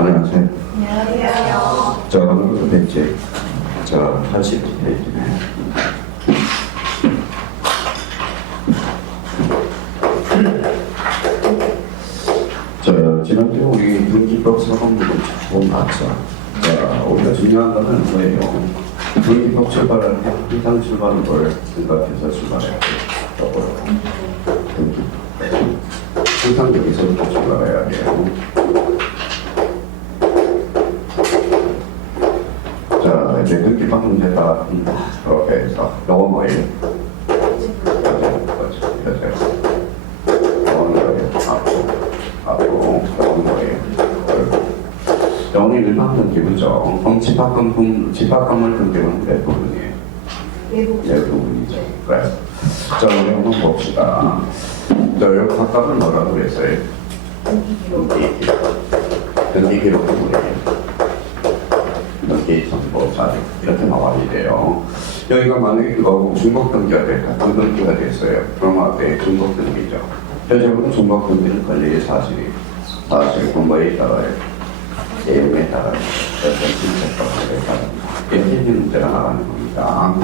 안녕하세요. 안녕하세요. 자, 오늘부터 뵙지. 자, 80페이지네. 자, 지난주에 우리 등기법 사범부를 조금 봤죠. 자, 우리가 중요한 것은 뭐예요? 등기법 출발할 때 항상 출발은 뭘 생각해서 출발해야 돼요. 등기법. 항상 여기서부터 출발해야 돼요. 자, 이제 등기법 문제가 그렇게 해서 요건 뭐예요? 영이 일반 등기부죠. 그럼 집합금을 등기부는 몇 부분이에요? 네 부분이죠. 그래. 자, 우리 한번 봅시다. 자, 여기 각각을 뭐라고 그랬어요? 등기기록 부분이에요. 등기 정보 자료 이렇게 나와야 돼요. 여기가 만약에 그거 중복 등기가 될까? 등기가 됐어요. 그럼 앞에 중복 등기죠. 현재는 중복 등기는 권리의 사실 근거에 따라요. 내용에 따라요. 어떤 진척법에 따라 이렇게 문제가 나가는 겁니다.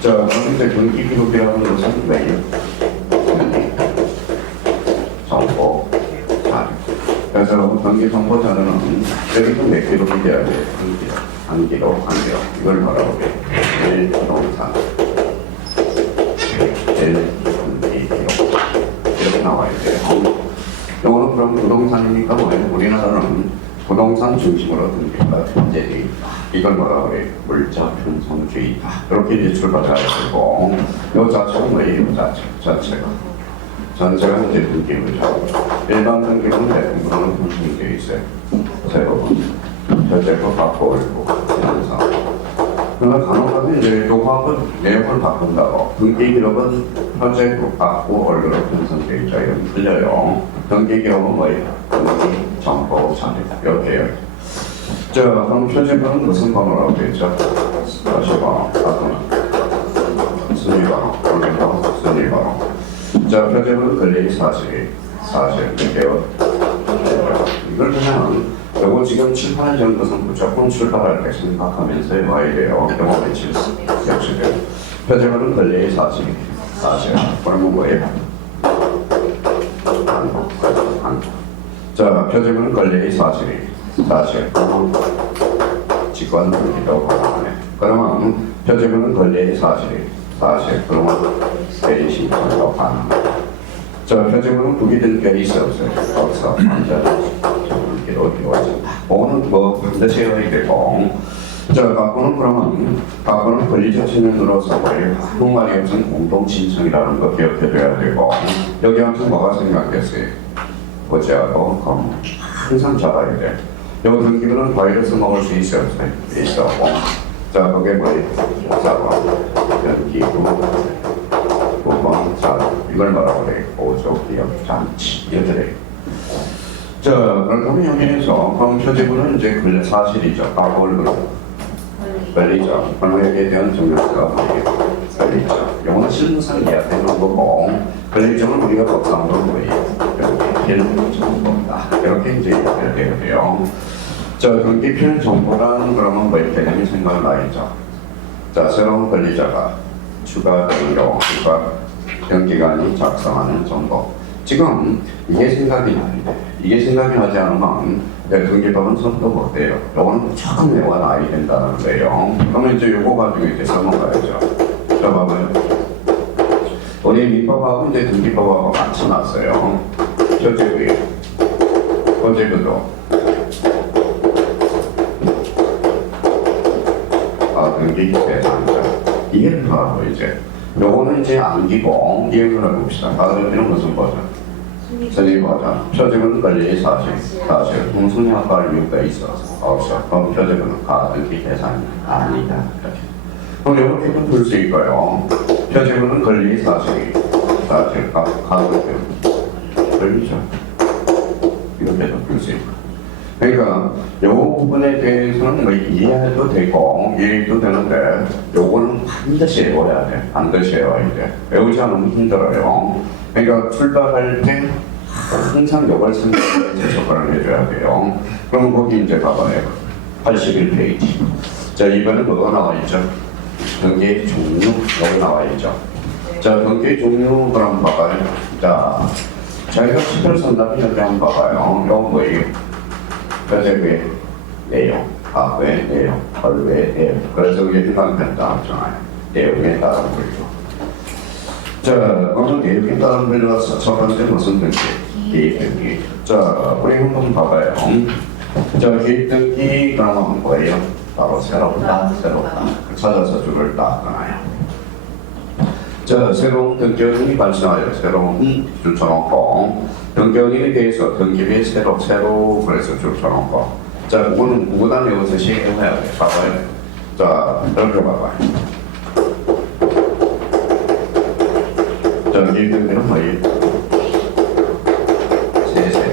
자, 그럼 이제 등기 기록이라는 것은 뭐예요? 정보 자료. 그래서 등기 정보 자료는 여기도 몇 기록이 돼야 돼요? 한 기록. 이걸 뭐라고 해요? 1 부동산 1 등기 기록 이렇게 나와야 돼요. 이거는 그럼 부동산이니까 뭐예요? 우리나라는 부동산 중심으로 등기가 현재돼 있다. 이걸 뭐라고 해요? 물자 편성주의다. 이렇게 이제 출발해야 되고, 이 자체는 뭐예요? 이 자체가 전체가 이제 등기부죠. 일반 등기부는 대부분은 편성되어 있어요. 세부분 현재거 바꿔올고 하면서. 그러면 간혹가다 이제 요거하고 내용을 바꾼다고 등기 기록은 현재 바꾸고 얼굴로 편성되어 있죠. 이건 틀려요. 등기 기록은 뭐예요? 등기 정보 자료 이렇게요. 자, 그럼 표지번호는 무슨 번호라고 되어 있죠? 다시 번호, 순위번호, 올리번호, 순위번호. 자, 표지번호는 권리의 사실 이게요. 이걸 그냥 요거 지금 출판을 전 것은 무조건 출발할 때 생각하면서 해봐야 돼요. 경험의 질서, 역시돼요. 표지번호는 권리의 사실. 그러면 뭐예요? 자, 표지번호는 권리의 사실. 직관 등기도 가능하네. 그러면 표지번호는 권리의 사실. 그러면 대리 신청도 가능하네. 자, 표지번호는 부기등기가 있어 없어요? 없어. 등기로 이루어진다. 오는 뭐 반드시 해야 되고. 자, 바꾸는 권리자 신용으로서 뭐예요? 한국말이 없은 공동 신청이라는 거 기억해줘야 되고. 여기 항상 뭐가 생각됐어요? 보지하고 검. 항상 잡아야 돼. 요 등기부는 바이러스 먹을 수 있어요? 있어. 자, 그게 뭐예요? 자로 등기부 9번 자로 이걸 뭐라고 그래요? 보조 기업 장치 이렇게 돼요. 자, 그럼 여기에서 그럼 표지부는 이제 근래 사실이죠. 얼굴 권리죠. 권리에 대한 증명서가 권리죠. 영어는 실무상 이야기하는 거고 권리점은 우리가 법상으로 뭐예요? 필요 정보다 이렇게 이제 이야기를 해야 돼요. 자, 등기 필요 정보란 그러면 뭐 이렇게 되는 생각을 나겠죠. 자, 새로운 권리자가 추가되는 경우 등기관이 작성하는 정보. 지금 이게 생각이 나는데 이게 생각이 나지 않으면 등기법은 손도 못 대요. 요거는 무조건 외워놔야 된다는 거예요. 그러면 이제 요거 가지고 이제 넘어가야죠. 자, 봐봐요. 우리 민법하고 이제 등기법하고 맞춰놨어요. 표지부도 등기 대상자 이게 바로 이제 요거는 이제 암기고 이해를 해봅시다. 다음에는 무슨 버전? 순위 버전. 표지부는 권리의 사실. 순위 합할 이유가 있어서 없어. 그럼 표지부는 등기 대상이 아니다. 이렇게. 그럼 이렇게도 볼 수 있고요. 표지부는 권리의 사실 권리죠. 이렇게도 볼 수 있고. 그러니까 요 부분에 대해서는 뭐 이해해도 되고 이해도 되는데 요거는 반드시 외워야 돼. 반드시 외워야 돼. 외우지 않으면 힘들어요. 그러니까 출발할 때 항상 이걸 생각해 접근을 해줘야 돼요. 그럼 거기 이제 봐봐요. 81페이지. 자, 이번에 뭐가 나와 있죠? 경계 종류 여기 나와 있죠. 자, 경계 종류 그럼 봐봐요. 자, 저희가 시별 선답이 여기 한번 봐봐요. 이거 뭐예요? 여기 내용, 과거의 내용, 결과의 내용. 그래서 이게 일반편 따라잖아요. 내용에 따라 불리고. 자, 그러면 내용에 따라 불려서 첫 번째 무슨 등기? 개입 등기. 자, 우리 한번 봐봐요. 자, 개입 등기 그러면 뭐예요? 바로 새롭다. 찾아서 줄을 닦아놔요. 자, 새로운 등기원이 발생하여 새로운 줄 쳐놓고 등기원에 대해서 등기부에 새로 그래서 줄 쳐놓고 자, 그거는 무단 외워서 시행해야 돼. 봐봐요. 자, 이렇게 봐봐요. 자, 기획등기는 뭐예요?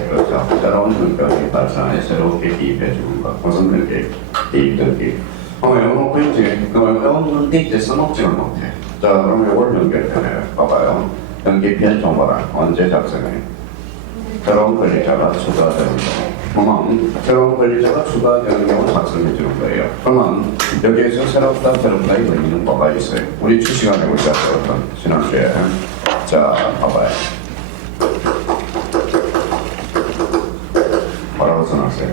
그렇죠. 새로운 등기원이 발생하여 새롭게 기입해 주는 것. 무슨 등기? 기입등기. 외워놓고 이제 외웠는데 이제 써먹지는 못해. 자, 그럼 이걸 연결편에 봐봐요. 등기편 정보란 언제 작성해? 새로운 권리자가 추가되는 경우. 새로운 권리자가 추가되는 경우 작성해 주는 거예요. 그러면 여기에서 새롭다 이거 있는 뭐가 있어요? 우리 시간에 우리가 배웠던 지난주에. 자, 봐봐요. 뭐라고 써놨어요?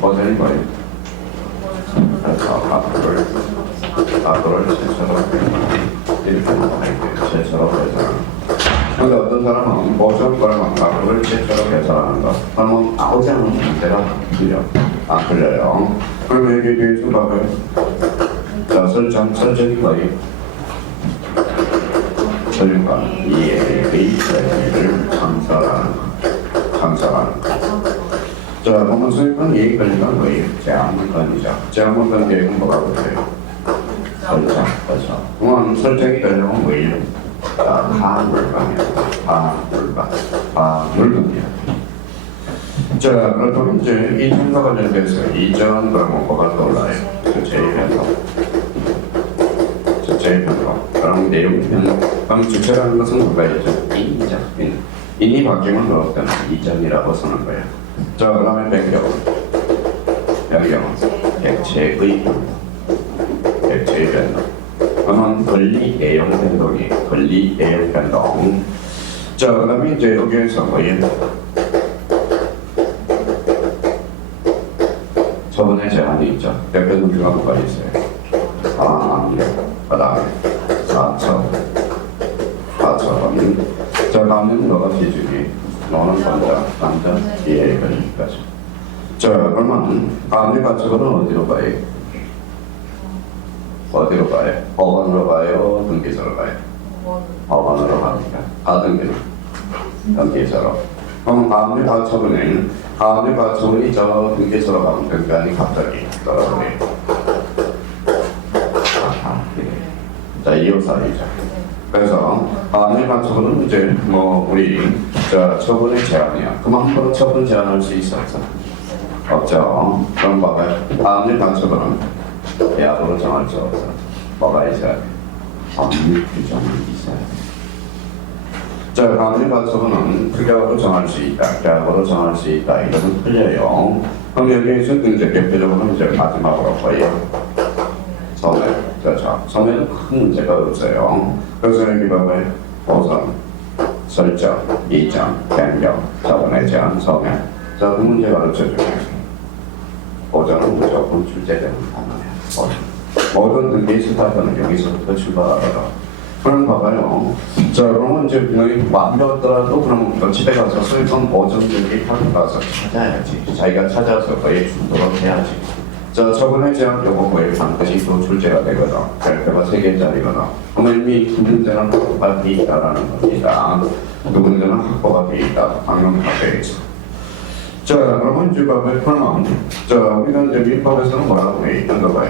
버전이 뭐예요? 그래서 앞으로를 최초로 이렇게 나와있고요. 최초로 계산하는 근데 어떤 사람은 버전 거랑 앞으로를 최초로 계산하는 거 그러면 나오지 않은 문제가 틀려. 안 틀려요. 그럼 여기에 대해서 봐봐요. 자, 설정이 뭐예요? 설정 이해의 권리를 창설하는 거. 자, 그러면 소유권 이해 권리가 뭐예요? 제한권이죠. 제한권 계획은 뭐라고 그래요? 설정, 그렇죠. 그러면 설정이 되려면 뭐예요? 자, 물건이야. 자, 그렇다면 이제 이전과 관련돼서 이전 그러면 뭐가 떠올라요? 주체의 변동. 그럼 내용이 변동. 그럼 주체라는 것은 뭐가 있죠? 인이 바뀌면 그럴 때는 이전이라고 쓰는 거예요. 자, 그다음에 변경은 객체의 변동. 그러면 권리 내용 변동. 자, 그다음에 이제 여기에서 뭐예요? 처분의 제한이 있죠. 대표 문제가 뭐가 있어요? 그다음에 4천. 자, 다음에는 너가 기준이 너는 남자 이해의 권리까지. 자, 그러면 다음에 가처분은 어디로 가요? 법원으로 가요? 등기소로 가요? 법원으로 갑니다. 등기소로. 그럼 다음에 가처분이 저 등기소로 가면 등기관이 갑자기 떨어져요. 자, 이웃사이죠. 그래서 다음에 가처분은 이제 우리 처분의 제한이야. 그만큼 처분 제한할 수 있어? 없죠. 그럼 봐봐요. 다음에 가처분은 계약으로 정할 수 없어. 뭐가 있어야 돼? 법률 규정이 있어야 돼. 자, 다음에 가처분은 계약으로 정할 수 있다. 이거는 틀려요. 그럼 여기에서 이제 대표적으로 이제 마지막으로 뭐예요? 서면. 그렇죠. 서면은 큰 문제가 없어요. 그래서 여기 봐봐요. 보선, 설정, 이전, 변경, 처분의 제한, 서면. 자, 그 문제 가르쳐주세요. 보전은 무조건 출제되는 단어예요. 모든 등기 스타트는 여기서부터 출발하더라. 그럼 봐봐요. 자, 그러면 이제 여기 안 배웠더라도 그러면 이거 집에 가서 소유권 보전 등기 하러 가서 찾아야지. 자기가 찾아서 거의 주도록 해야지. 자, 처분의 제한 요거 거의 반드시 또 출제가 되거든. 별표가 3개짜리거든. 그러면 이미 두 문제는 확보가 돼 있다라는 겁니다. 두 문제는 확보가 돼 있다. 방금 확보해 있어. 자, 그러면 이제 봐봐요. 그러면 자, 우리가 이제 민법에서는 뭐라고 해 있는 봐요?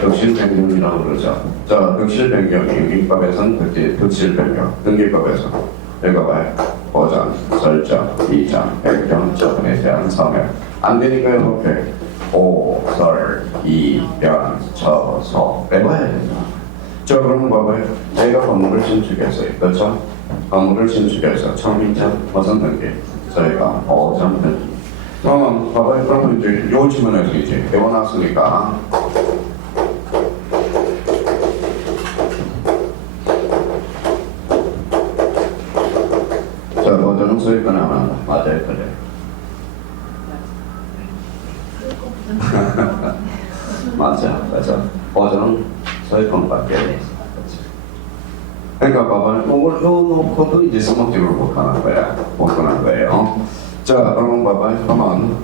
격실 변경이라고 그러죠. 자, 격실 변경이 민법에서는 격실 변경, 등기법에서 이거 봐요. 보전, 설정, 이전, 변경, 처분에 대한 서면. 안 되니까 이렇게 설, 변, 소 외워야 된다. 자, 그러면 봐봐요. 내가 법률을 신축했어요. 그렇죠? 건물을 신축해서 청민장 어선 등기 저희가 5점 등기. 봐봐요. 그러면 이제 요 질문에서 이제 배워놨으니까 자, 어제는 소유권 하나 맞아요, 그래. 맞아. 어제는 소유권밖에 안 했어. 그러니까 봐봐요. 이걸 넣어놓고도 이제 수목집을 못 하는 거야. 못 하는 거예요. 자, 그럼 봐봐요. 그러면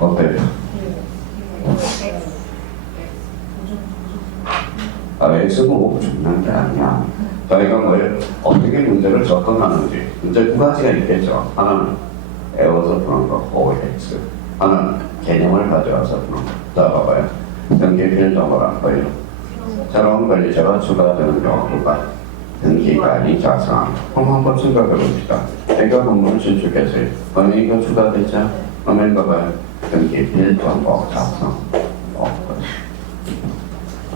어때요? X는 중요한 게 아니야. 저희가 뭐예요? 어떻게 문제를 접근하는지. 문제 두 가지가 있겠죠. 하나는 외워서 푸는 거, OX. 하나는 개념을 가져와서 푸는 거. 자, 봐봐요. 등기필 정보란 거예요. 새로운 권리자가 추가되는 경우가 등기관이 작성한. 그럼 한번 생각해 봅시다. 내가 건물을 신축했어요. 은행이가 추가되자. 그러면 봐봐요. 등기필 정보 작성.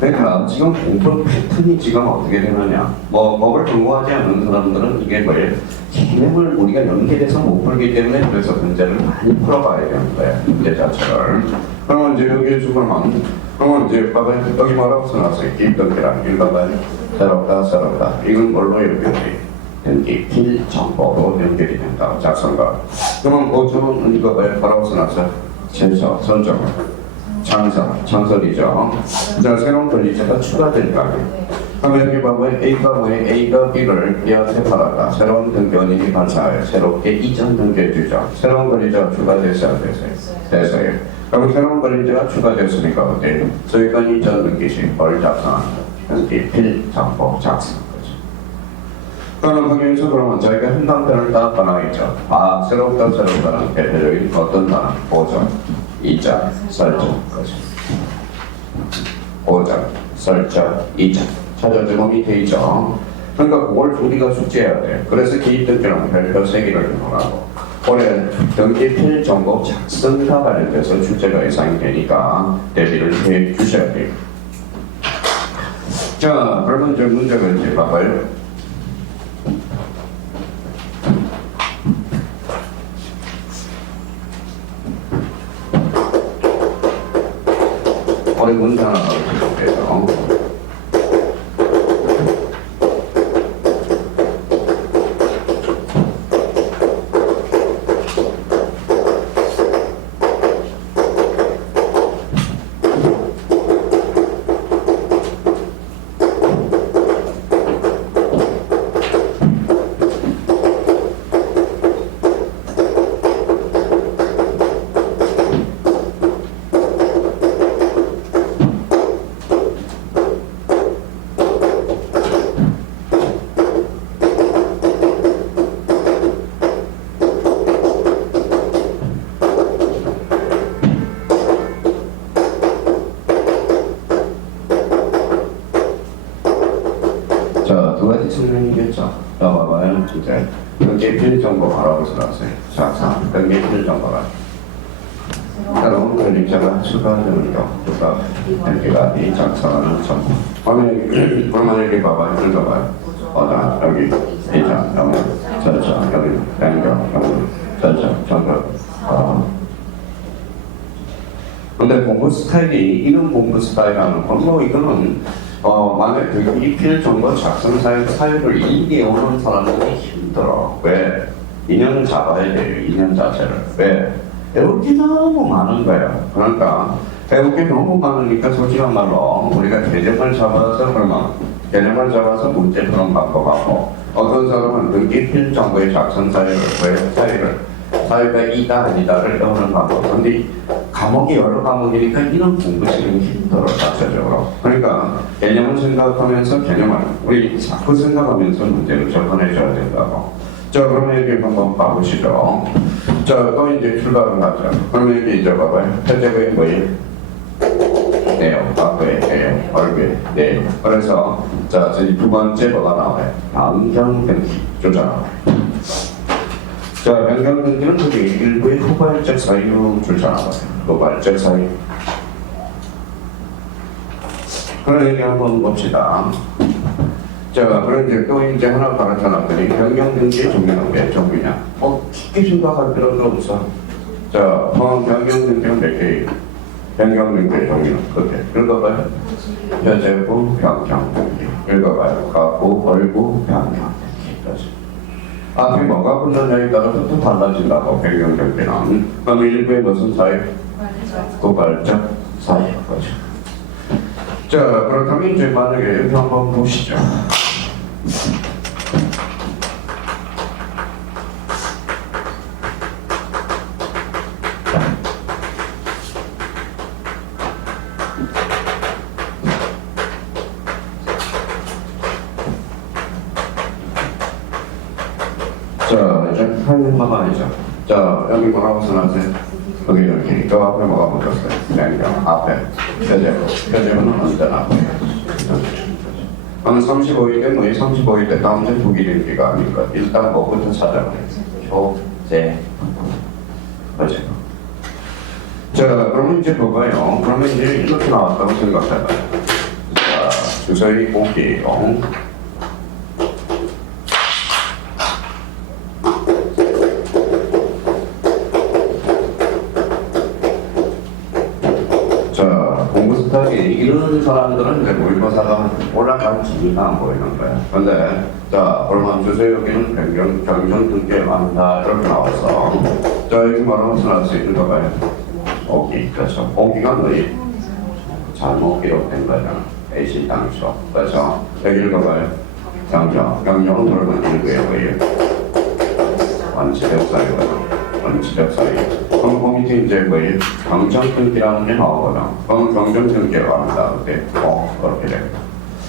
그러니까 지금 공부 패턴이 지금 어떻게 되느냐. 법을 공부하지 않는 사람들은 이게 뭐예요? 개념을 우리가 연계돼서 못 풀기 때문에 그래서 문제를 많이 풀어봐야 되는 거예요. 문제 자체를. 그러면 이제 여기에 주면 그러면 이제 봐봐요. 여기 뭐라고 써놨어요? 입등기랑 읽어봐요. 새롭다. 이건 뭘로 연결돼? 등기필 정보로 연결이 된다. 작성과. 그러면 보통은 읽어봐요. 뭐라고 써놨어요? 신청, 선정. 창설이죠. 자, 새로운 권리자가 추가될 가격. 그러면 여기 봐봐요. A가 B를 B한테 팔았다. 새로운 등기원인이 발생하여 새롭게 이전 등기해주죠. 새로운 권리자가 추가됐어야 됐어요. 그럼 새로운 권리자가 추가됐으니까 어때요? 소유권 이전 등기시 뭘 작성한다. 등기필 정보 작성. 그러면 거기에서 그러면 저희가 행방편을 다 반항했죠. 새롭다는 대표적인 어떤 반항? 보정, 이자, 설정. 보정, 설정, 이자. 찾아주고 밑에 있죠. 그러니까 그걸 우리가 숙지해야 돼. 그래서 기입등기랑 별표 3개를 넣으라고. 올해 등기필 정보 작성과 관련돼서 주제가 예상이 되니까 대비를 해 주셔야 돼요. 자, 그러면 이제 문제가 이제 봐봐요. 우리 문제 하나 해서 자, 두 가지 측면이겠죠. 봐봐요. 이제 등기필 정보 바라고 써놨어요. 작성, 등기필 정보가 새로운 권리자가 추가되는 경우, 등기가 이 작성하는 정보. 그러면 여기 봐봐요. 읽어봐요. 여기 이자, 여기 설정, 여기 변경, 여기 설정, 정답. 근데 공부 스타일이 이런 공부 스타일하는 건 이거는 만약 등기필 정보 작성 사유를 일깨우는 사람들이 힘들어. 왜? 인연을 잡아야 돼요. 인연 자체를. 왜? 배울 게 너무 많은 거예요. 그러니까 배울 게 너무 많으니까 솔직한 말로 우리가 개념을 잡아서 문제 푸는 방법하고 어떤 사람은 등기필 정보의 작성 사유를 사유가 이다 아니다를 배우는 방법. 근데 과목이 여러 과목이니까 이런 공부시키기 힘들어 자체적으로. 그러니까 개념을 생각하면서 우리 자꾸 생각하면서 문제를 접근해줘야 된다고. 자, 그러면 여기 한번 봐보시죠. 자, 또 이제 출발을 하죠. 그러면 여기 이제 봐봐요. 표제의 뭐예요? 내용. 앞에 얼굴 네. 그래서 자 저희 두 번째 뭐가 나와요? 변경등기 조정. 자 변경등기는 그게 일부의 후발적 사유 줄잖아요. 후발적 사유. 그런 얘기 한번 봅시다. 자, 그런데 또 이제 하나 가르쳐놨더니 변경등기의 종류는 몇 종류냐? 깊게 생각할 필요도 없어. 자, 변경등기는 몇 개예요? 변경등기의 종류는 그게 읽어봐요. 표제부 변경등기 읽어봐요. 가구, 벌구, 변경등기까지. 앞에 뭐가 붙느냐에 따라서 또 달라진다고 변경등기는. 그럼 일부의 무슨 사유? 고발적 사유 거죠. 자, 그렇다면 이제 만약에 여기 한번 보시죠. 자, 이제 한번만 아니죠. 자, 여기 뭐라고 써놨어요? 여기 이렇게. 그 앞에 뭐가 붙었어요? 변경, 앞에. 표제부는 언제나 앞에. 한 35일 때 뭐예요? 35일 때 다음 주 부기등기가 아닙니까? 일단 뭐부터 찾아봐요? 표제. 그죠? 자, 그러면 이제 뭐가요? 그러면 이제 이렇게 나왔다고 생각해봐요. 자, 주소의 볼게요. 자, 공부 스타일이 이런 사람들은 이제 모의고사가 올라갈 기미가 안 보이는 거야. 근데, 자, 그러면 주세요. 여기는 변경등기에 많다. 이렇게 나왔어. 자, 여기 뭐라고 써놨어요? 읽어봐요. 오기. 그렇죠. 오기가 너희 잘못 기록된 거잖아. A시 당초. 그렇죠. 여기 읽어봐요. 경영은 그러면 읽어요. 원칙적 사유거든. 원칙적 사유. 그럼 그 밑에 이제 뭐예요? 경정등기라는 게 나오거든. 그럼 경정등기가 한다. 그때 그렇게 됩니다.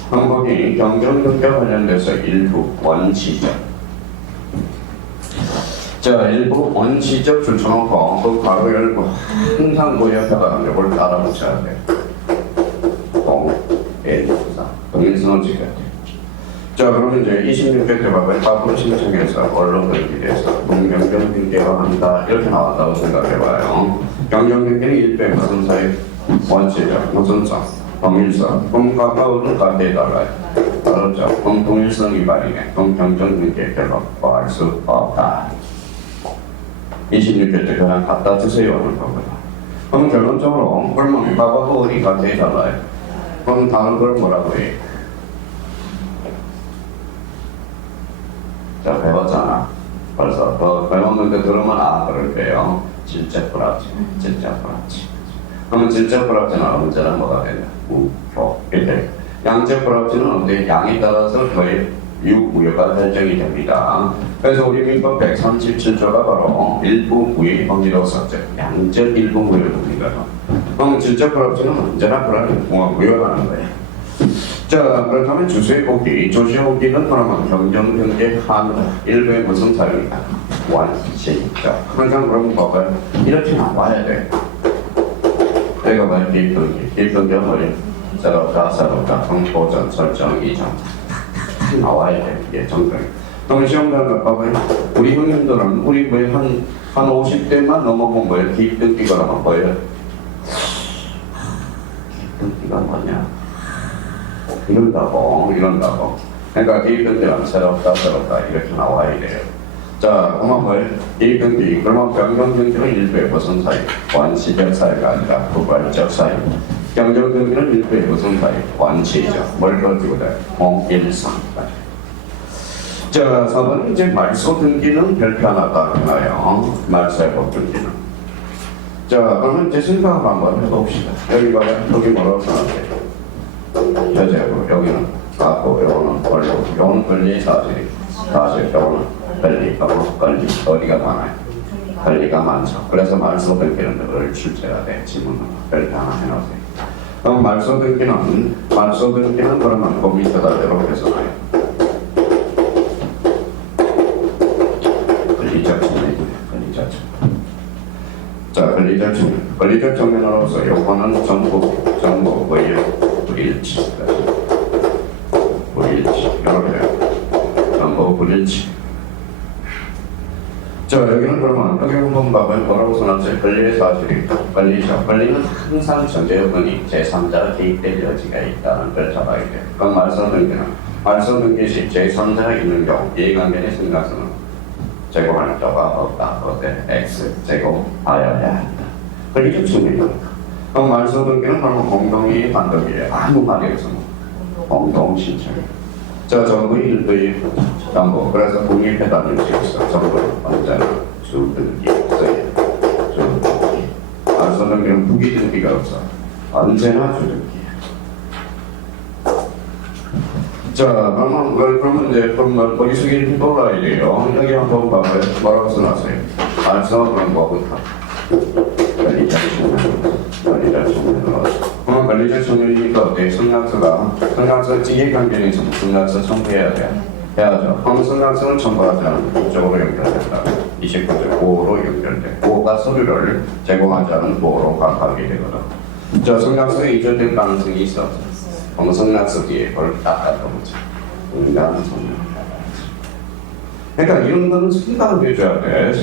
그럼 거기 경정등기와 관련돼서 일부 원칙적. 자, 일부 원칙적 줄쳐놓고 그 가로 열고 항상 그 옆에다가 이걸 따라 붙여야 돼. 동일선언지 같아. 자, 그러면 이제 26회 때 봐봐요. 답으로 신청해서 언론등기에서 경정등기가 한다. 이렇게 나왔다고 생각해봐요. 경정등기는 일배 무슨 사유? 원칙적, 무슨성, 동일성. 그럼 가까우는 가까이다가 어렵죠. 그럼 동일성 위반이네. 그럼 경정등기에 별로 할 수 없다. 26회 때 그냥 갖다 주세요 하는 거거든. 그럼 결론적으로 그러면 과거하고 어디 가까이잖아요. 그럼 다른 걸 뭐라고 해? 자, 배웠잖아. 벌써 배웠는데 들으면 그럴 거예요. 질적 불합치. 그러면 질적 불합치는 언제나 뭐가 되냐? 무효. 이렇게. 양적 불합치는 언제 양에 따라서 거의 유무효가 결정이 됩니다. 그래서 우리 민법 137조가 바로 일부 무효 범위로 썼죠. 양적 일부 무효 범위거든. 그럼 질적 불합치는 언제나 무효라는 거예요. 자, 그렇다면 주소의 보기, 조시의 보기는 그러면 경정등기 한 일부의 무슨 사유이다? 원칙적. 항상 그럼 봐봐요. 이렇게 나와야 돼. 내가 봐요. 기입등기가 뭐예요? 새롭다, 보전, 설정, 이전. 나와야 돼. 이게 정답. 그럼 시험장을 봐봐요. 우리 형님들은 우리 한 50대만 넘어본 거예요. 기입등기가 나온 거예요. 기입등기가 뭐냐? 이런다고. 그러니까 기입등기는 새롭다 이렇게 나와야 돼요. 자, 그러면 뭐예요? 기입등기. 그러면 변경등기는 일부의 무슨 사유? 원칙적 사유가 아니라 후발적 사유. 경정등기는 일부의 무슨 사유? 원칙적. 뭘 가지고 돼? 공일성. 자, 4번은 이제 말소등기는 별표하나다 하나요. 말소해법 등기는. 자, 그러면 이제 생각을 한번 해봅시다. 여기 봐요. 여기 뭐라고 써놨어요? 표제부. 여기는 가구, 요거는 권리, 요거는 권리 사실, 요거는 권리. 어디가 많아요? 권리가 많죠. 그래서 말소등기는 늘 출제가 돼. 지문은 별표 하나 해놓으세요. 그럼 말소등기는 그러면 그 밑에다 이렇게 써놔요. 권리적. 자, 자, 권리적 측면으로서 요거는 전부 뭐예요? 불일치. 이렇게 돼요. 전부 불일치. 자, 여기는 그러면 적용문법은 뭐라고 써놨어요? 권리의 사실이 권리죠. 권리는 항상 전제 요건이 제3자가 개입될 여지가 있다는 걸 잡아야 돼요. 그럼 말소등기는 시 제3자가 있는 경우 이해관계의 생각서는 제곱할 자가 없다. 어때? X 제곱하여야 한다. 권리적 측면이니까. 그럼 말소등기는 바로 공동이익 반동이에요. 아무 말이 없으면 공동신청이에요. 자, 전부 일부의 전부. 그래서 독립해달라는 수 있어. 전부 언제나 주등기 없어요. 주등기. 말소등기는 부기등기가 없어. 언제나 주등기. 자, 그러면 이제 머릿속에 돌아야 돼요. 여기 한번 봐봐요. 뭐라고 써놨어요? 말소는 뭐부터? 권리적 측면으로. 그러면 권리적 측면이니까 어때? 성락서 지계관계는 성락서 첨부해야 돼. 해야죠. 그럼 성락서는 첨부하지 않으면 이쪽으로 연결된다. 29절 5로 연결돼. 5가 서류를 제공하지 않은 5로 가게 되거든. 자, 성락서에 이전될 가능성이 있어. 그럼 성락서 뒤에 뭘 닦아보자. 인간은 성락. 그러니까 이런 거는 생각을 해줘야 돼.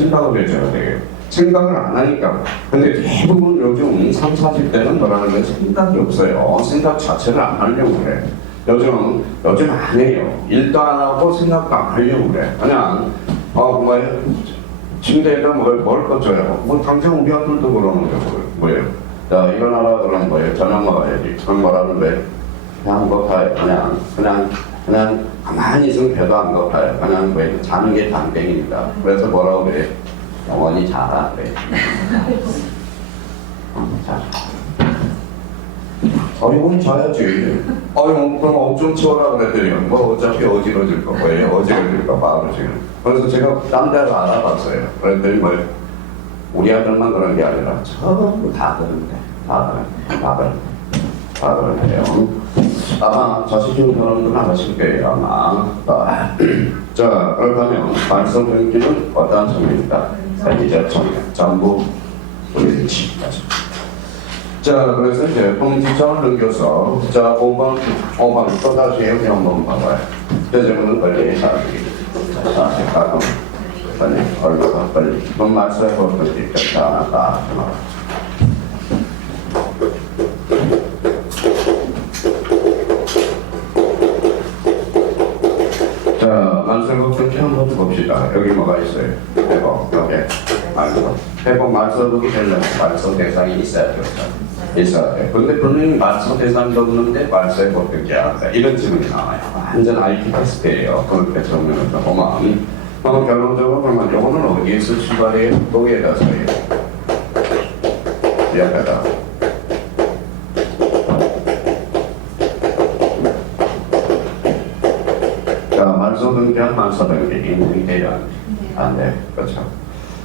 생각을 안 하니까. 근데 대부분 요즘 3, 40대는 뭐라는 게 생각이 없어요. 생각 자체를 안 하려고 그래. 요즘 안 해요. 일도 안 하고 생각도 안 하려고 그래. 그냥, 침대에다 뭘 꺼줘요. 당장 우리 아들도 그러는 거 뭐예요? 자, 일어나라 그러면 뭐예요? 저녁 먹어야지. 그럼 뭐라는 거예요? 그냥 고파요. 그냥 가만히 있으면 배도 안 고파요. 그냥 자는 게 단땡입니다. 그래서 뭐라고 그래? 영원히 자라 그래. 자. 이건 자야지. 그럼 엄청 치워라 그랬더니 어차피 어지러질 거 뭐예요? 어지러질까 봐 지금. 그래서 제가 딴 데로 알아봤어요. 그랬더니 우리 아들만 그런 게 아니라 전부 다 그런데요. 아마 자식중 사람들은 안 하실 거예요, 아마. 자, 그렇다면 말소등기는 어떠한 측면이다? 권리적 측면, 전부 불일치까지. 자, 그래서 이제 공지처를 넘겨서 자, 5번 또다시 여기 한번 봐봐요. 대제문은 권리의 사실이 사실가끔 얼마나 권리 그럼 말소의 법들이 하나다. 자, 말소법들 한번 봅시다. 여기 뭐가 있어요? 회복, 여기 말소. 회복 말소법이 되려면 말소 대상이 있어야 돼. 근데 분명히 말소 대상도 없는데 말소의 법들이야. 이런 질문이 나와요. 완전 IT 테스트예요. 그렇게 정면을 보면. 결론적으로 보면 이거는 어디에서 출발해요? 거기에다서요. 여기다. 말소등기 인증이 돼야 안 돼. 그렇죠.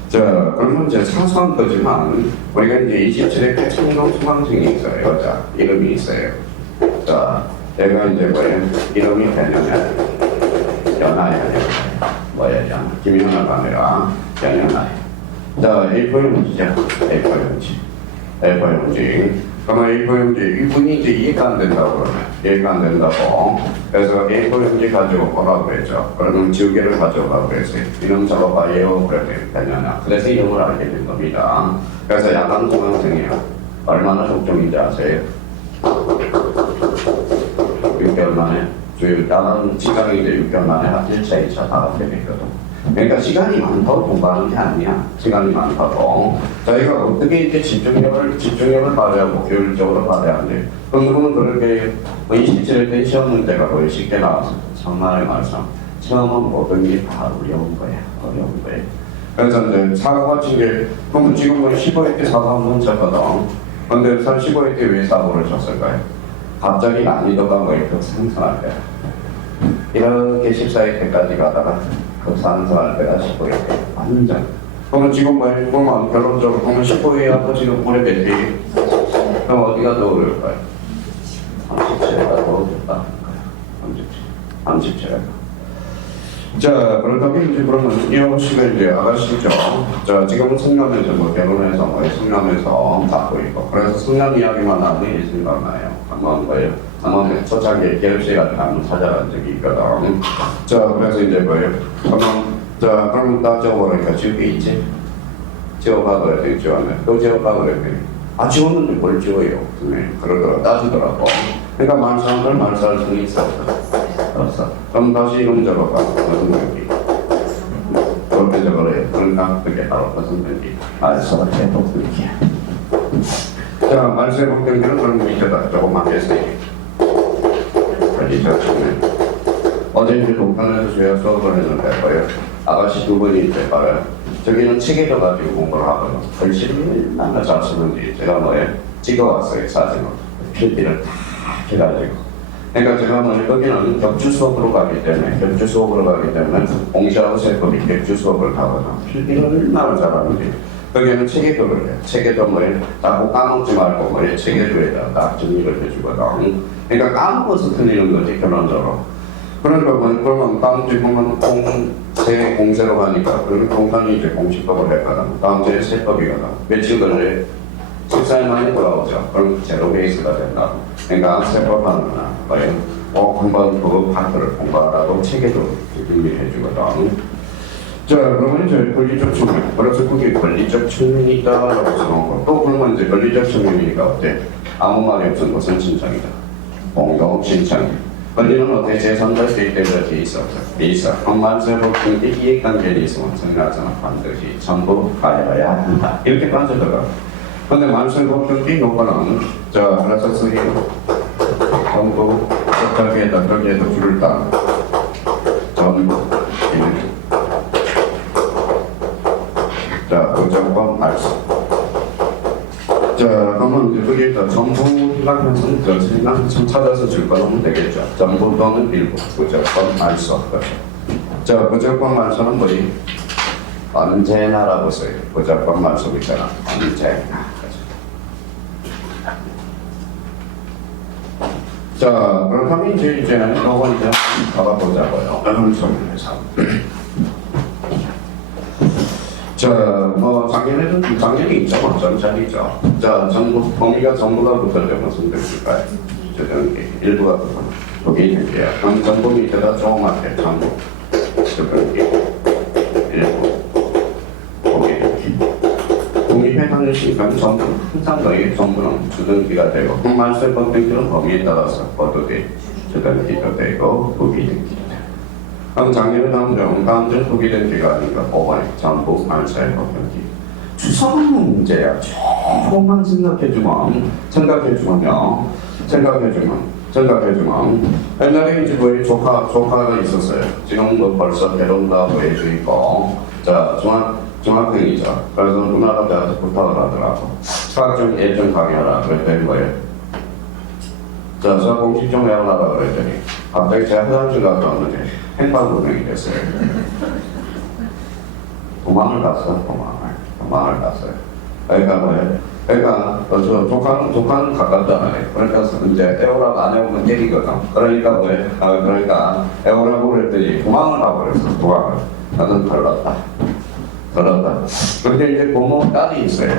자, 그러면 이제 사소한 거지만 우리가 이제 27회 청동 수강생이 있어요. 여자 이름이 있어요. 자, 내가 이제 이름이 변연해. 연하야. 연하. 김연아가 아니라 연연하야. 자, A4 용지죠. A4 용지. 그러면 A4 용지 이분이 이제 이해가 안 된다고 그러면 이해가 안 된다고. 그래서 A4 용지 가지고 오라고 그랬죠. 그러면 지우개를 가져오라고 그랬어요. 이름 적어봐요. 그랬더니 그래서 이름을 알게 된 겁니다. 그래서 야간 수강생이에요. 얼마나 걱정인지 아세요? 6개월 만에 야간 직장인데 6개월 만에 1차, 2차 다 받게 되거든. 그러니까 시간이 많다고 공부하는 게 아니야. 시간이 많다고. 저희가 어떻게 이제 집중력을 발휘하고 효율적으로 발휘하는데, 그분은 그렇게 27회 때 시험 문제가 거의 쉽게 나와서 정말 말씀. 시험은 모든 게 다 어려운 거예요. 그래서 이제 사고가 친 게, 그럼 지금 15회 때 사고 한번 쳤거든. 근데 15회 때 왜 사고를 쳤을까요? 갑자기 난이도가 상승할 때. 이렇게 14회 때까지 가다가 상승할 때가 15회 때 완전. 그러면 지금 보면 결론적으로 보면 15회 하고 지금 올해 몇 회예요? 그럼 어디가 더 어려울까요? 37회가 더 어렵다는 거예요. 37회가. 자, 그렇다면 이제 그러면 이 식을 이제 아가씨죠. 자, 지금은 성남에서 뭐 결혼해서 뭐 성남에서 받고 있고, 그래서 성남 이야기만 하는 게 생각나요. 한번 뭐예요? 한번 초창기에 결혼식을 한번 찾아간 적이 있거든. 자, 그래서 이제 뭐예요? 한번 자, 그럼 나 지워보니까 지우개 있지? 지워봐 그랬더니 지웠네. 또 지워봐 그랬더니 아, 지웠는데 뭘 지워요? 그러더라고, 따지더라고. 그러니까 말사람들 말살 승이 있어. 없어. 그럼 다시 이름 적어봐. 무슨 얘기? 그렇게 적어래요. 그러니까 그게 바로 무슨 얘기? 말살 회복되기. 자, 말살 회복되기는 그런 밑에다 조금만 했어요. 어제 이제 동탄에서 제가 수업을 했는데 뭐예요? 아가씨 두 분이 이제 말해요. 저기는 책에도 가지고 공부를 하거든. 글씨를 얼마나 잘 쓰는지 제가 뭐예요? 찍어왔어요, 사진을. 필기를 다 해가지고. 그러니까 제가 뭐예요? 여기는 격주 수업으로 가기 때문에, 공시하고 세법이 격주 수업을 하거든. 필기를 얼마나 잘하는지. 여기는 책에도 그래요. 책에도 뭐예요? 자꾸 까먹지 말고 뭐예요? 책에도에다 딱 정리를 해주거든. 그러니까 까먹어서 틀리는 거지, 결론적으로. 그러니까 그러면 다음 주에 보면 공세로 가니까 그러면 동산이 이제 공식법을 했거든. 다음 주에 세법이거든. 며칠 걸려? 14일 만에 돌아오죠. 그럼 제로 베이스가 된다. 그러니까 세법 하는 거나 뭐예요? 한번 그 파트를 공부하라고 책에도 준비를 해주거든. 자, 그러면 이제 권리적 측면. 그래서 그게 권리적 측면이 있다라고 써놓고 또 그러면 이제 권리적 측면이니까 어때? 아무 말이 없은 것은 신청이다. 공동 신청. 권리는 어떻게 제3자 세입되어 있어? 있어. 한만세로 근데 이해관계이 있으면 정리하잖아. 반드시 전부 가려야 한다. 이렇게 빠져들어가. 근데 만세로 근데 요거는 자, 그래서 쓰기 전부 저기에다 줄을 따. 전부 자, 무조건 말씀. 자, 그러면 이제 거기에다 전부 생각해서 생각 좀 찾아서 줄거면 되겠죠. 전부 또는 일부 무조건 말씀. 자, 무조건 말씀은 뭐지? 언제나라고 써요. 무조건 말씀 있잖아. 언제나. 자, 그렇다면 이제는 이거 이제 가봐보자고요. 어느 소리에서. 자, 뭐 작년이 있죠, 전차이죠. 자, 전부 범위가 전부가 붙어져 무슨 뜻일까요? 저는 일부가 붙어. 거기 있는데요. 그럼 전부 밑에다 조그맣게 전부. 저기 일부. 거기 독립해가는 시간 전부 항상 너희 전부는 주등기가 되고 말세 법칙들은 범위에 따라서 어떻게 주등기가 되고 부기등기. 그럼 작년에 다음 주 부기등기가 아닌가 5번에 전부 말세 법칙. 추석은 문제야. 조금만 생각해주면 옛날에 이제 거의 조카가 있었어요. 지금 뭐 벌써 결혼도 해주 있고 자 중학생이죠. 그래서 누나가 저한테 부탁을 하더라고. 수학 좀 예전 강의하라 그랬더니 뭐예요? 자, 수학 공식 좀 해달라 그랬더니 갑자기 제가 화장실 갔다 왔는데 행방불명이 됐어요. 도망을 갔어요. 그러니까 뭐예요? 그러니까 조카는 가깝잖아요. 그러니까 이제 애오라고 안 해오면 때리거든. 그러니까 뭐예요? 그러니까 애오라고 그랬더니 도망을 가버렸어. 도망을. 나는 걸렀다. 근데 이제 고모 딸이 있어요.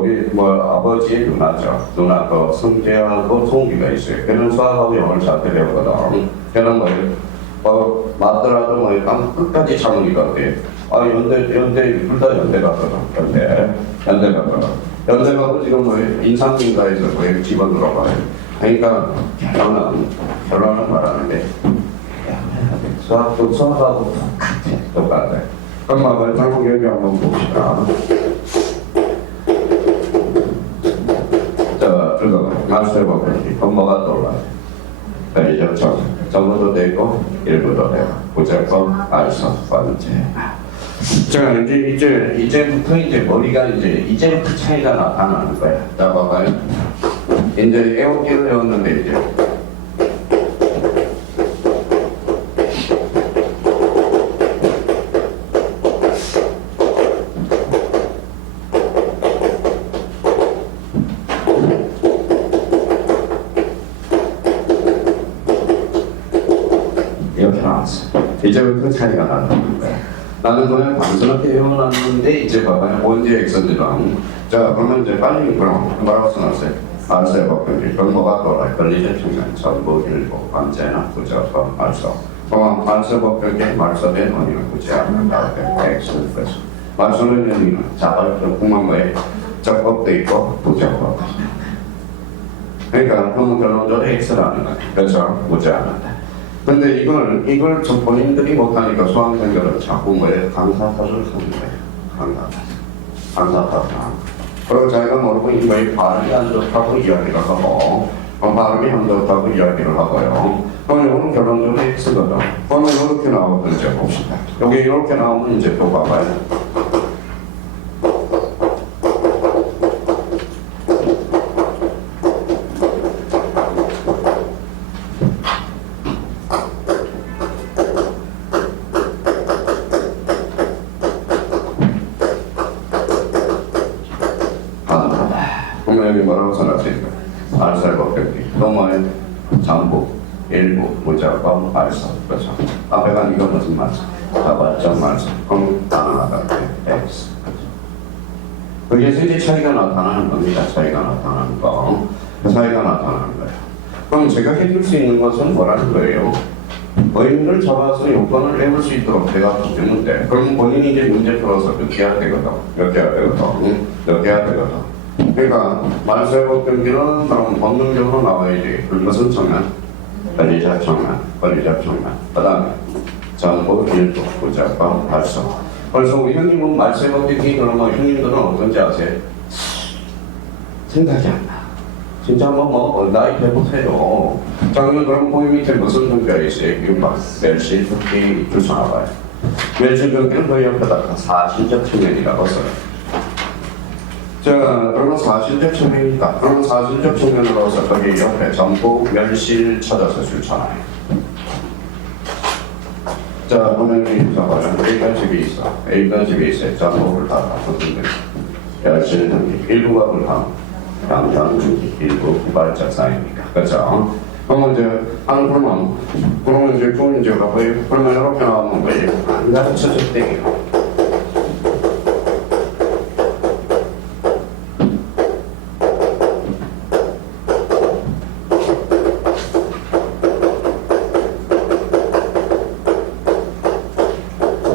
우리 뭐 아버지의 누나죠. 누나 그 성재하고 송기가 있어요. 걔는 수학하고 영어를 잘 배우거든. 걔는 뭐예요? 맞더라도 뭐예요? 끝까지 참으니까 어때요? 연대 둘 다 연대 갔거든. 연대 갔거든. 연대 가고 지금 뭐예요? 인상인가에서 뭐예요? 집어들어 가요. 그러니까 결혼은 말하는데 수학하고 똑같아. 그럼 결국 여기 한번 봅시다. 자, 이거 말씀해보면 엄마가 떠올라요. 그렇죠. 전부도 되고 일부도 되고 무조건 알선 번째. 자, 이제부터 머리가 이제부터 차이가 나타나는 거야. 자, 봐봐요. 이제 애호기를 배웠는데 이제. 이렇게 나왔어. 이제부터 차이가 나는 거야. 나는 그냥 단순하게 외워놨는데 이제 봐봐요. 언제 X들랑 자 그러면 이제 빨리 그럼 뭐라고 써놨어요? 알았어요. 법규 그럼 뭐가 돌아요? 권리적 측면 전부 일부 언제나 부정법 말소 말소 법규에 말소된 원인은 굳이 않는다. X 그래서 말소된 원인은 자발적 공망과의 적법도 있고 부정법 그러니까 그건 결론적으로 X라는 거예요. 그래서 굳이 않는다. 근데 이걸 저 본인들이 못하니까 수강생들은 자꾸 뭐예요? 강사사를 하는 거예요. 강사사. 그리고 자기가 모르고 이거의 발음이 안 좋다고 이야기를 하고, 발음이 안 좋다고 이야기를 하고요. 그럼 이거는 결론적으로 X거든. 그러면 이렇게 나오면 이제 봅시다. 여기 이렇게 나오면 이제 또 봐봐요. 그러면 여기 뭐라고 써놨습니까? 알살법격기, 또뭐의 전부, 일부, 무조건, 발사. 그렇죠. 앞에 간 이건 무슨 말씀? 자발적 말씀. 그럼 가능하다. X. 그게 실제 차이가 나타나는 겁니다. 차이가 나타나는 거. 차이가 나타나는 거예요. 그럼 제가 해줄 수 있는 것은 뭐라는 거예요? 의미를 잡아서 요건을 내볼 수 있도록 제가 주면 돼. 그럼 본인이 이제 문제 풀어서 몇 개야 되거든. 몇 개야 되거든. 몇 개야 되거든. 그러니까 말세법 경기는 그럼 본능적으로 나와야지. 그것은 청면, 권리자 청면, 권리자 청면. 그 다음에 전부 일부 부작법 발성. 그래서 우리 형님은 말세법 경기 그러면 형님들은 어떤지 아세요? 생각이 안 나. 진짜 뭐 나이 해보세요. 자 그러면 그럼 거기 밑에 무슨 경기가 있어요? 이거 멸실 경기 주소나봐요. 멸실 경기는 그 옆에다가 사실적 측면이라고 써요. 자, 그러면 사실적 측면이다. 그러면 사실적 측면으로서 거기 옆에 전부 멸실 찾아서 줄잖아요. 자, 그러면 여기 봐봐요. A가 집에 있어. A가 집에 있어요. 전부를 다 무슨 멸실 등기. 일부가 불합. 양양 등기. 일부 부발적 사입니까? 그렇죠? 그러면 이제 그러면 이제 그 문제가 뭐예요? 그러면 이렇게 나오면 뭐예요? 안 가르쳐줬대요.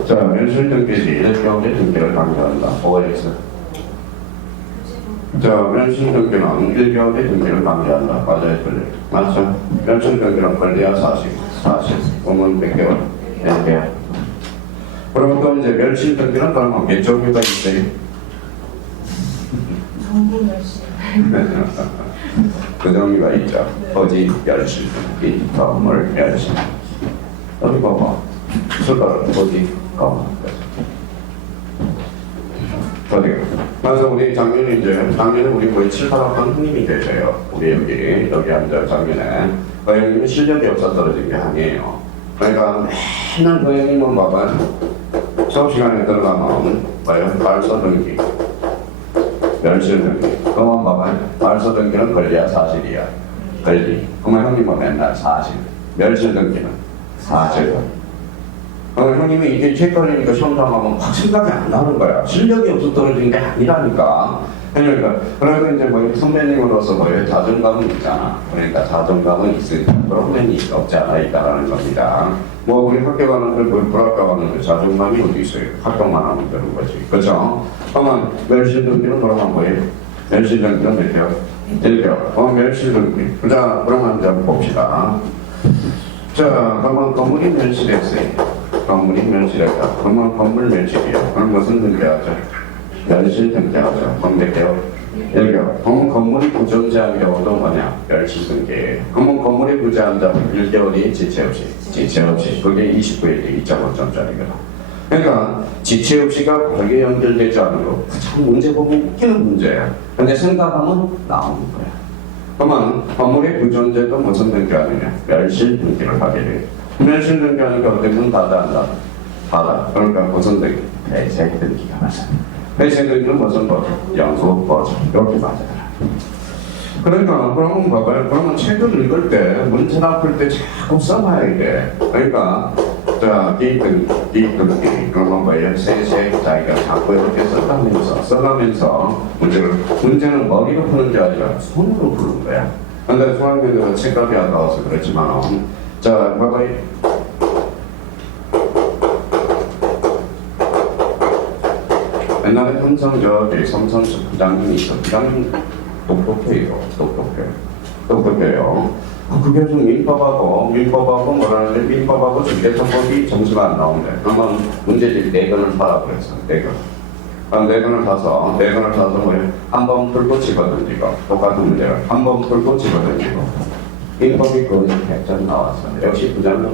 자, 멸실 등기지. 이렇게 경제 등기를 강조한다. OX. 자, 멸실 등기는 1개월의 등기를 강조한다. 맞아요, 틀려요. 맞죠? 멸실 등기는 권리와 사실. 그러면 몇 개월? 4개월. 그럼 또 이제 멸실 등기는 그러면 몇 종류가 있어요? 정부 멸실. 그 종류가 있죠. 거짓 멸실 등기, 건물 멸실. 여기 봐봐. 수거를 거짓, 건물. 어디가? 그래서 우리 작년에 우리 거의 7, 8학번 형님이 되세요. 우리 여기 앉아 작년에. 그 형님은 실력이 없어 떨어진 게 아니에요. 그러니까 맨날 그 형님은 봐봐. 수업 시간에 들어가면 뭐예요? 발서 등기, 멸실 등기. 그만 봐봐. 발서 등기는 권리야 사실이야. 권리. 그러면 형님은 맨날 사실. 멸실 등기는 사실. 형님이 이게 체크하려니까 시험 당하면 확 생각이 안 나는 거야. 실력이 없어 떨어지는 게 아니라니까. 그러니까 이제 뭐 선배님으로서 뭐예요? 자존감은 있잖아. 그러니까 자존감은 있으니까 그런 면이 없지 않아 있다라는 겁니다. 뭐 우리 학교 가는 걸 불학교 가는 걸 자존감이 어디 있어요? 학교만 하면 되는 거지. 그렇죠? 그러면 멸실 등기는 그러면 뭐예요? 멸실 등기는 몇 개월? 1개월. 멸실 등기. 자, 그러면 이제 봅시다. 자, 그러면 건물이 멸실했어요. 건물이 멸실했다. 그러면 건물 멸실이요. 그럼 무슨 등기하죠? 멸실 등기하죠. 그럼 몇 개월? 1개월. 그럼 건물이 부정지한 경우도 뭐냐? 멸실 등기예요. 그러면 건물이 부정한 자는 1개월이 지체 없이. 그게 29일이 2.5점짜리거든. 그러니까 지체 없이가 벽에 연결되지 않은 거. 참 문제 보면 웃기는 문제야. 근데 생각하면 나오는 거야. 그러면 건물의 부존재도 무슨 등기하느냐? 멸실 등기를 하게 돼요. 멸실 등기하니까 어떻게 문 닫아? 그러니까 무슨 등기? 폐쇄 등기가 맞아. 폐쇄 등기는 무슨 버전? 영수 버전. 이렇게 맞아요. 그러니까 그러면 봐봐요. 그러면 책을 읽을 때 문제나 풀 때 자꾸 써봐야 돼. 그러니까 자, 띠뜯기. 그러면 뭐예요? 세세 자기가 자꾸 이렇게 써가면서 문제는 머리로 푸는 게 아니라 손으로 푸는 거야. 근데 수학년들은 책값이 아까워서 그렇지만, 자, 봐봐요. 옛날에 삼성 저기 삼성수 부장님이 있어. 부장님 똑똑해요. 그게 좀 민법하고 뭐라는데 민법하고 중대선법이 점수가 안 나오는데 그러면 문제집 4권을 봐라 그랬어. 4권. 4권을 봐서 뭐예요? 한 번 풀고 집어던지고 똑같은 문제를 한 번 풀고 집어던지고 민법이 거의 100점 나왔어. 역시 부장님